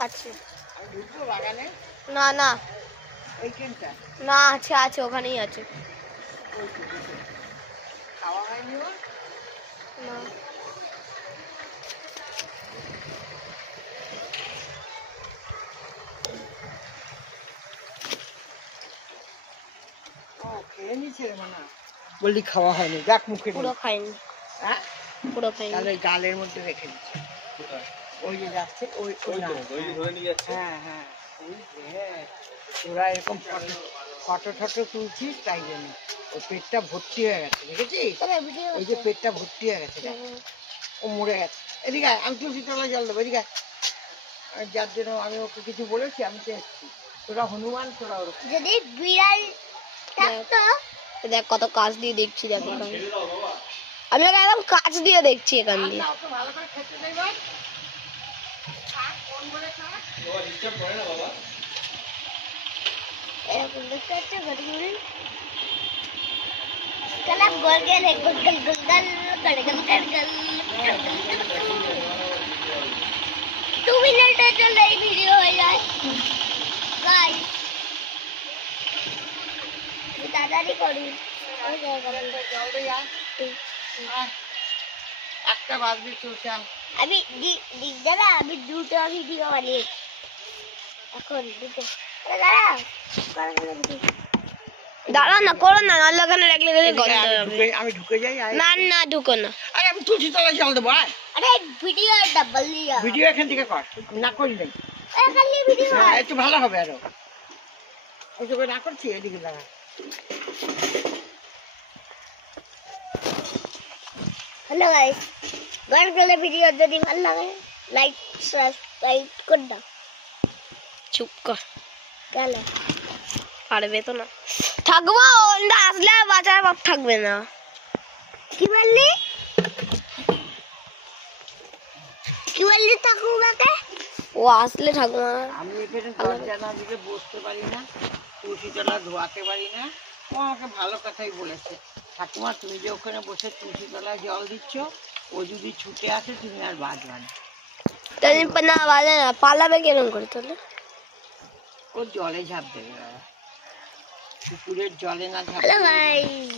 আচ্ছা না না না আছে আছে ওখানেই আছে খাওয়া হয়নি ওর না খেয়ে নিচ্ছে মানে বললি খাওয়া হয়নি দেখ মুখে পুরো খাইনি হ্যাঁ পুরো খাইনি তাহলে গালের মধ্যে রেখে দিচ্ছে ওই যে যাচ্ছে ওই হ্যাঁ হ্যাঁ ওরা এরকম ফটো টটো তুলছিস তাই জন্য ওই পেটটা ভর্তি হয়ে গেছে দেখেছিস এই যে পেটটা ভর্তি হয়ে গেছে ও মরে গেছে এদিকে আমি তুলসী তলায় জল দেবো এদিকে যার জন্য আমি ওকে কিছু বলেছি আমি তো এসছি তোরা হনুমান তোরা ওরকম যদি বিড়াল থাকতো দেখ কত কাজ দিয়ে দেখছি দেখ আমি ওকে একদম কাজ দিয়ে দেখছি এখান দিয়ে ভালো করে খেতে দেয় ভাই এরকম দেখতে হচ্ছে গড়গুড়ি কলাপ গোল গেল গোল গোল গোল গোল গড়গল গড়গল 2 মিনিটে চলে এই ভিডিও হয়ে যায় গাইস তাড়াতাড়ি করি একটা বাজবে চলছে আমি দাদা আমি দুটো ভিডিও বানিয়ে এখন দুটো দাঁড়া না করো না নাহলে ওখানে রাখলে আমি ঢুকে যাই না না ঢুকো না আরে আমি তুলসী তলায় জল দেবো আরে ভিডিও ডাবল লিয়া ভিডিও এখান থেকে কর না করলেন খালি ভিডিও একটু ভালো হবে আরো ওই তোকে না করছি এদিকে লাগা হ্যালো গাইস গড়গলে ভিডিও যদি ভালো লাগে লাইক সাবস্ক্রাইব করে দাও চুপ কর কেন পারবে তো না থাকবো ওটা আসলে বাঁচার বাপ থাকবে না কি বললি ঠাকুমাকে ও আসলে ঠাকুমা আমি এখানে দরজা না দিলে বসতে পারি না তুলসী তলা ধোয়াতে পারি না ও আমাকে ভালো কথাই বলেছে ঠাকুমা তুমি যে ওখানে বসে তুলসী তলায় জল দিচ্ছ ও যদি ছুটে আসে তুমি আর বাঁচবে না তাহলে না বাজে না পালাবে কেরম করে তাহলে ও জলে ঝাঁপ দেবে পুকুরের জলে না ঝাঁপ হ্যালো গাইস